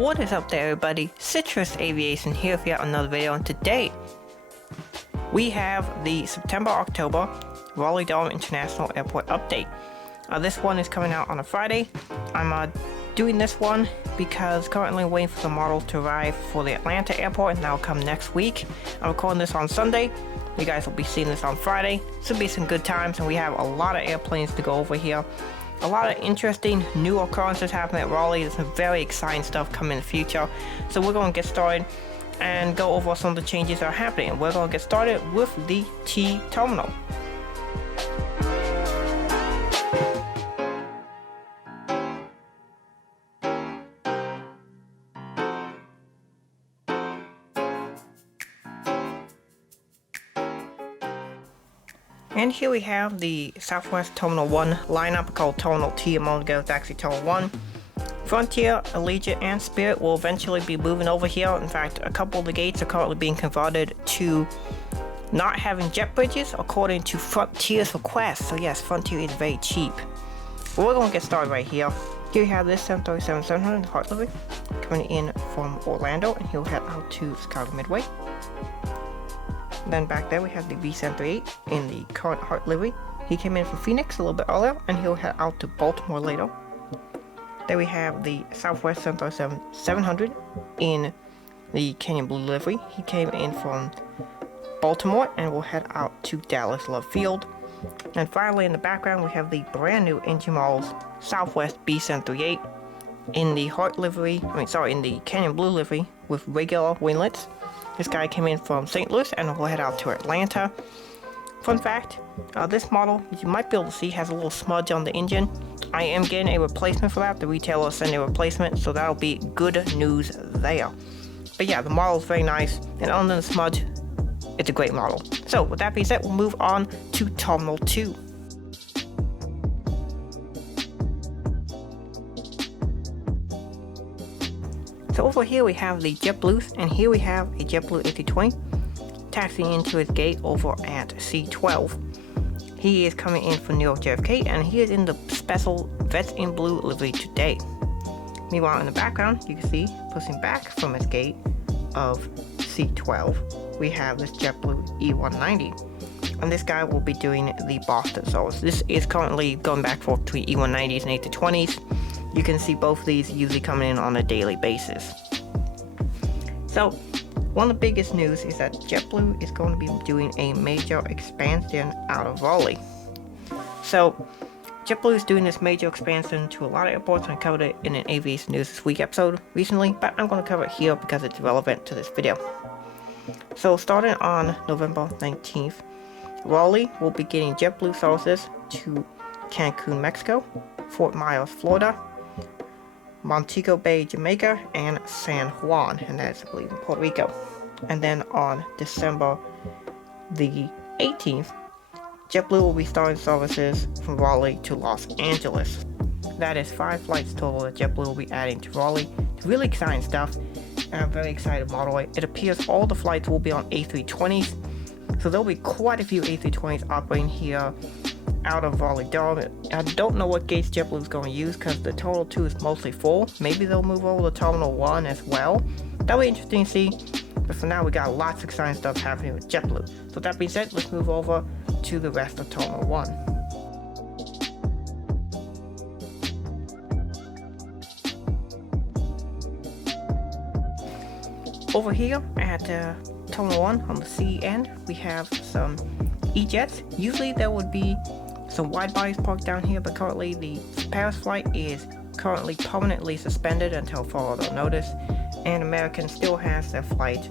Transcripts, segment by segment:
What is up there, everybody? Citrus Aviation here for yet another video, and today we have the September-October Raleigh-Durham International Airport update. This one is coming out on a Friday. I'm doing this one because currently waiting for the model to arrive for the Atlanta airport, and that'll come next week. I'm recording this on Sunday. You guys will be seeing this on Friday. Should be some good times, and we have a lot of airplanes to go over here. A lot of interesting new occurrences happening at Raleigh. There's some very exciting stuff coming in the future. So we're going to get started and go over some of the changes that are happening. We're going to get started with the T terminal. And here we have the Southwest Terminal 1 lineup called Terminal T. A moment ago, it's actually Terminal 1. Frontier, Allegiant, and Spirit will eventually be moving over here. In fact, a couple of the gates are currently being converted to not having jet bridges according to Frontier's request. So yes, Frontier is very cheap. But we're going to get started right here. Here we have this 737-700 Heart livery coming in from Orlando, and he'll head out to Chicago Midway. Then back there we have the B738 in the current Heart livery. He came in from Phoenix a little bit earlier, and he'll head out to Baltimore later. Then we have the Southwest 737-700 in the Canyon Blue livery. He came in from Baltimore and will head out to Dallas Love Field. And finally in the background we have the brand new engine models Southwest B738 in the Heart livery, in the Canyon Blue livery with regular winglets. This guy came in from St. Louis and will head out to Atlanta. Fun fact, this model, as you might be able to see, has a little smudge on the engine. I am getting a replacement for that. The retailer sent a replacement, so that'll be good news there. But yeah, the model is very nice, and other than the smudge, it's a great model. So with that being said, we'll move on to Terminal 2. So over here we have the JetBlue, and here we have a JetBlue A320 taxiing into his gate over at C12. He is coming in from New York JFK, and he is in the special Vets in Blue livery today. Meanwhile, in the background, you can see, pushing back from his gate of C12, we have this JetBlue E190. And this guy will be doing the Boston service. This is currently going back and forth between E190s and A320s. You can see both of these usually coming in on a daily basis. So, one of the biggest news is that JetBlue is going to be doing a major expansion out of Raleigh. So, JetBlue is doing this major expansion to a lot of airports, and I covered it in an Aviation News This Week episode recently, but I'm going to cover it here because it's relevant to this video. So, starting on November 19th, Raleigh will be getting JetBlue services to Cancun, Mexico, Fort Myers, Florida, Montego Bay, Jamaica, and San Juan, and that's, I believe, in Puerto Rico. And then on December the 18th, JetBlue will be starting services from Raleigh to Los Angeles. That is 5 flights total that JetBlue will be adding to Raleigh. It's really exciting stuff, and I'm very excited to model it. It appears all the flights will be on A320s, so there'll be quite a few A320s operating here out of Raleigh-Durham. I don't know what gates JetBlue is going to use because the Terminal 2 is mostly full. Maybe they'll move over to Terminal 1 as well. That'll be interesting to see. But for now, we got lots of exciting stuff happening with JetBlue. So with that being said, let's move over to the rest of Terminal 1. Over here at Terminal 1 on the C end, we have some E-jets. Usually there would be some wide bodies parked down here, but currently the Paris flight is currently permanently suspended until further notice, and American still has their flight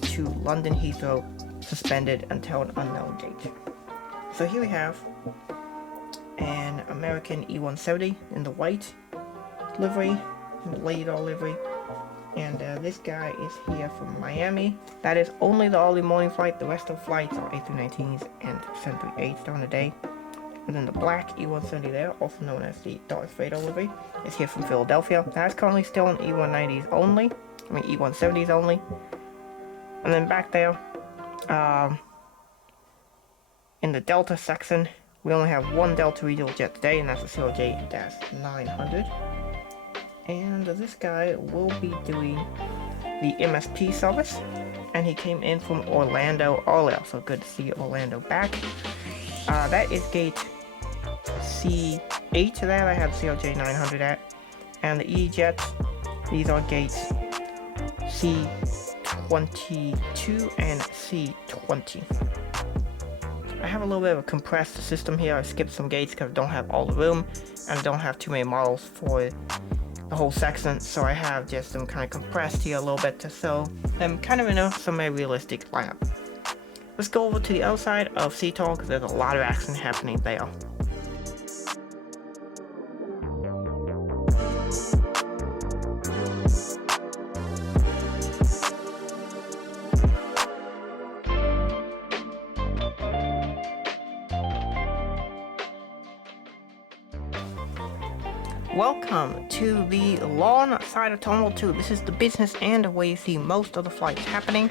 to London Heathrow suspended until an unknown date. So here we have an American E170 in the white livery, in the Lady Doll livery, and this guy is here from Miami. That is only the early morning flight. The rest of the flights are A319s and 738s during the day. And then the black E170 there, also known as the Darth Vader livery, is here from Philadelphia. That's currently still on E190s only. E170s only. And then back there, in the Delta section, we only have one Delta regional jet today, and that's the CLJ-900. And this guy will be doing the MSP service, and he came in from Orlando earlier, so good to see Orlando back. That is gate C8 that I have CLJ 900 at, and the E-Jets, these are gates C22 and C20. I have a little bit of a compressed system here. I skipped some gates because I don't have all the room, and I don't have too many models for the whole section, so I have just them kind of compressed here a little bit to show them kind of in a semi-realistic lineup. Let's go over to the other side of CTOL because there's a lot of action happening there. Welcome to the lawn side of Terminal 2. This is the business end where you see most of the flights happening.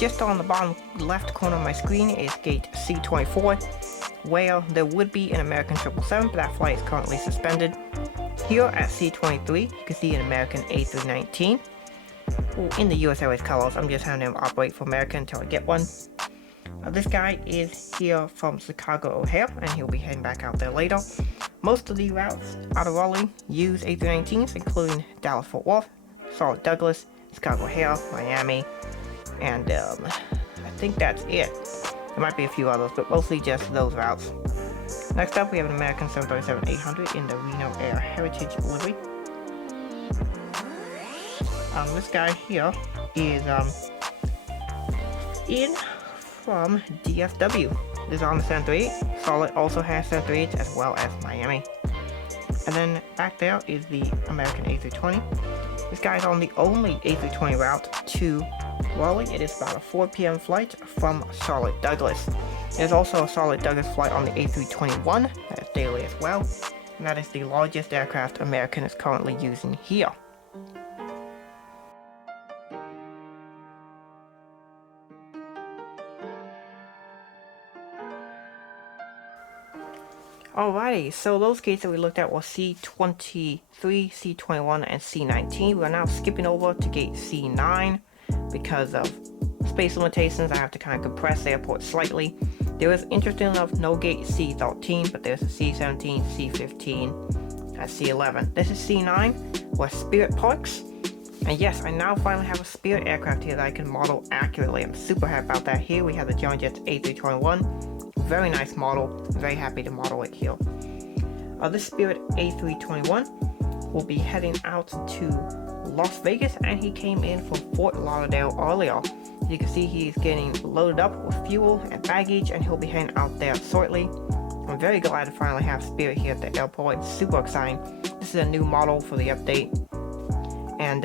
Just on the bottom left corner of my screen is gate C24, where there would be an American 777, but that flight is currently suspended. Here at C23, you can see an American A319. In the US Airways colors, I'm just having them operate for American until I get one. This guy is here from Chicago O'Hare, and he'll be heading back out there later. Most of the routes out of Raleigh use A319s, including Dallas-Fort Worth, Charlotte Douglas, Chicago O'Hare, Miami, and I think that's it. There might be a few others, but mostly just those routes. Next up, we have an American 737-800 in the Reno Air Heritage livery. This guy here is in from DFW. This is on the 738. Charlotte also has 738s as well as Miami. And then back there is the American A320. This guy is on the only A320 route to Raleigh. It is about a 4 p.m. flight from Charlotte Douglas. There's also a Charlotte Douglas flight on the A321 that is daily as well. And that is the largest aircraft American is currently using here. Alrighty, so those gates that we looked at were C23, C21, and C19. We're now skipping over to gate C9 because of space limitations. I have to kind of compress the airport slightly. There is, interesting enough, no gate C13, but there's a C17, C15, and C11. This is C9, where Spirit parks. And yes, I now finally have a Spirit aircraft here that I can model accurately. I'm super happy about that. Here we have the German Jets A321. Very nice model. I'm very happy to model it here. This Spirit A321 will be heading out to Las Vegas, and he came in from Fort Lauderdale earlier. You can see he's getting loaded up with fuel and baggage, and he'll be heading out there shortly. I'm very glad to finally have Spirit here at the airport. It's super exciting. This is a new model for the update. And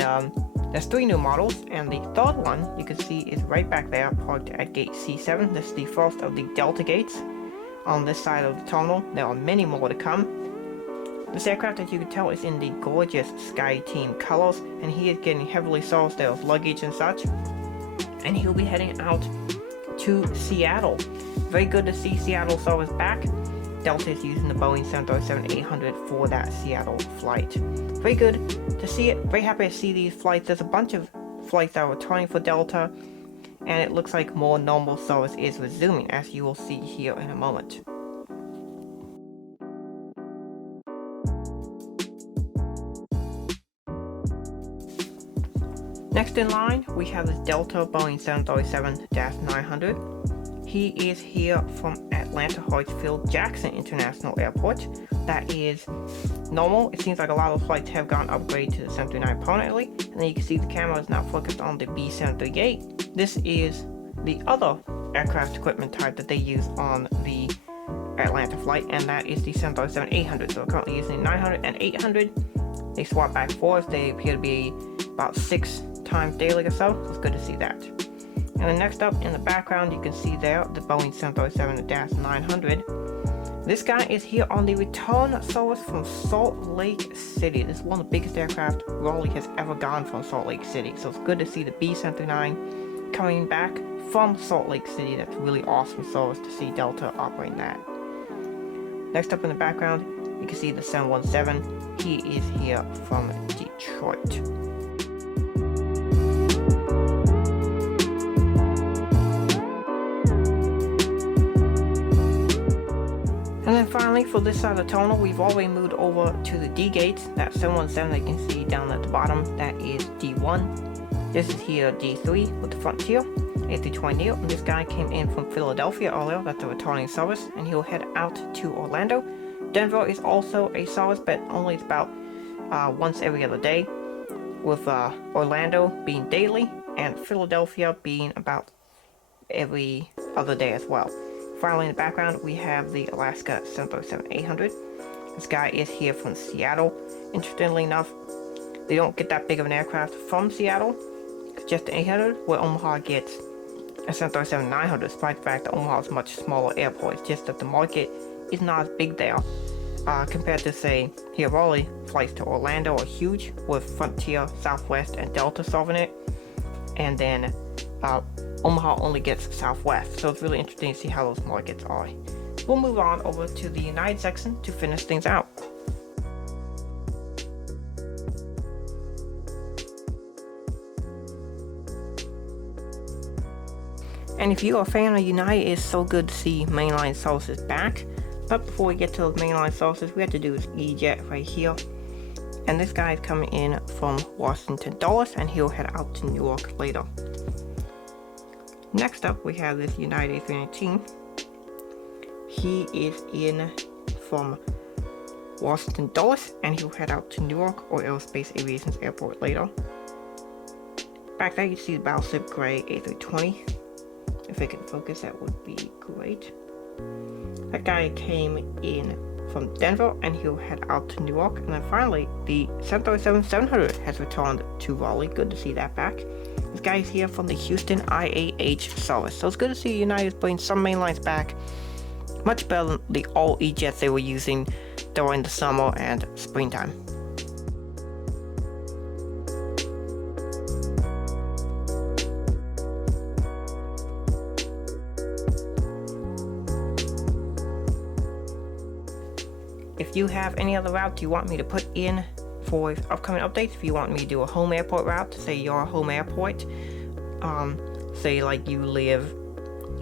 there's 3 new models, and the third one you can see is right back there, parked at gate C7. This is the first of the Delta gates on this side of the terminal. There are many more to come. This aircraft, as you can tell, is in the gorgeous Sky Team colors, and he is getting heavily sourced there with luggage and such. And he'll be heading out to Seattle. Very good to see Seattle service back. Delta is using the Boeing 737-800 for that Seattle flight. Very good to see it. Very happy to see these flights. There's a bunch of flights that are returning for Delta, and it looks like more normal service is resuming, as you will see here in a moment. Next in line, we have this Delta Boeing 737-900. He is here from Atlanta Hartsfield Jackson International Airport. That is normal. It seems like a lot of flights have gone upgrade to the 739 permanently. And then you can see the camera is now focused on the B738. This is the other aircraft equipment type that they use on the Atlanta flight, and that is the 737-800. So we're currently using 900 and 800. They swap back and forth. They appear to be about 6 times daily or so. It's good to see that. And then next up in the background, you can see there the Boeing 737-900. This guy is here on the return service from Salt Lake City. This is one of the biggest aircraft Raleigh has ever gone from Salt Lake City. So it's good to see the B739 coming back from Salt Lake City. That's really awesome service to see Delta operating that. Next up in the background, you can see the 717. He is here from Detroit. And then finally, for this side of the tunnel, we've already moved over to the D gates. That 717 that you can see down at the bottom, that is D1. This is here D3 with the Frontier, A320neo, and this guy came in from Philadelphia earlier. That's a returning service, and he'll head out to Orlando. Denver is also a service, but only about once every other day, with Orlando being daily, and Philadelphia being about every other day as well. Finally, in the background, we have the Alaska 737-800. This guy is here from Seattle. Interestingly enough, they don't get that big of an aircraft from Seattle. It's just the 800, where Omaha gets a 737-900, despite the fact that Omaha is a much smaller airport. It's just that the market is not as big there. Compared to, say, here Raleigh, flights to Orlando are huge, with Frontier, Southwest, and Delta serving it. And then Omaha only gets Southwest, so it's really interesting to see how those markets are. We'll move on over to the United section to finish things out. And if you're a fan of United, it's so good to see mainline services back. But before we get to those mainline services, we have to do this E-Jet right here. And this guy is coming in from Washington Dulles, and he'll head out to New York later. Next up, we have this United A319. He is in from Washington Dulles, and he'll head out to Newark or Aerospace Aviation's airport later. Back there, you see the battleship gray A320. If it can focus, that would be great. That guy came in from Denver, and he'll head out to Newark. And then finally, the 737-700 has returned to Raleigh. Good to see that back. This guy is here from the Houston IAH service. So it's good to see United bring some mainlines back. Much better than the all E-Jets they were using during the summer and springtime. If you have any other routes you want me to put in for upcoming updates, if you want me to do a home airport route, say your home airport, say like you live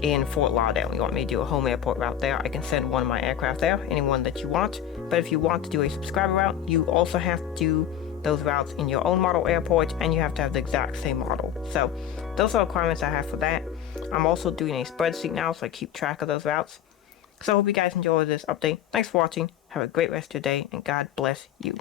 in Fort Lauderdale, you want me to do a home airport route there, I can send one of my aircraft there, anyone that you want. But if you want to do a subscriber route, you also have to do those routes in your own model airport, and you have to have the exact same model. So those are requirements I have for that. I'm also doing a spreadsheet now, so I keep track of those routes. So I hope you guys enjoyed this update. Thanks for watching. Have a great rest of your day, and God bless you.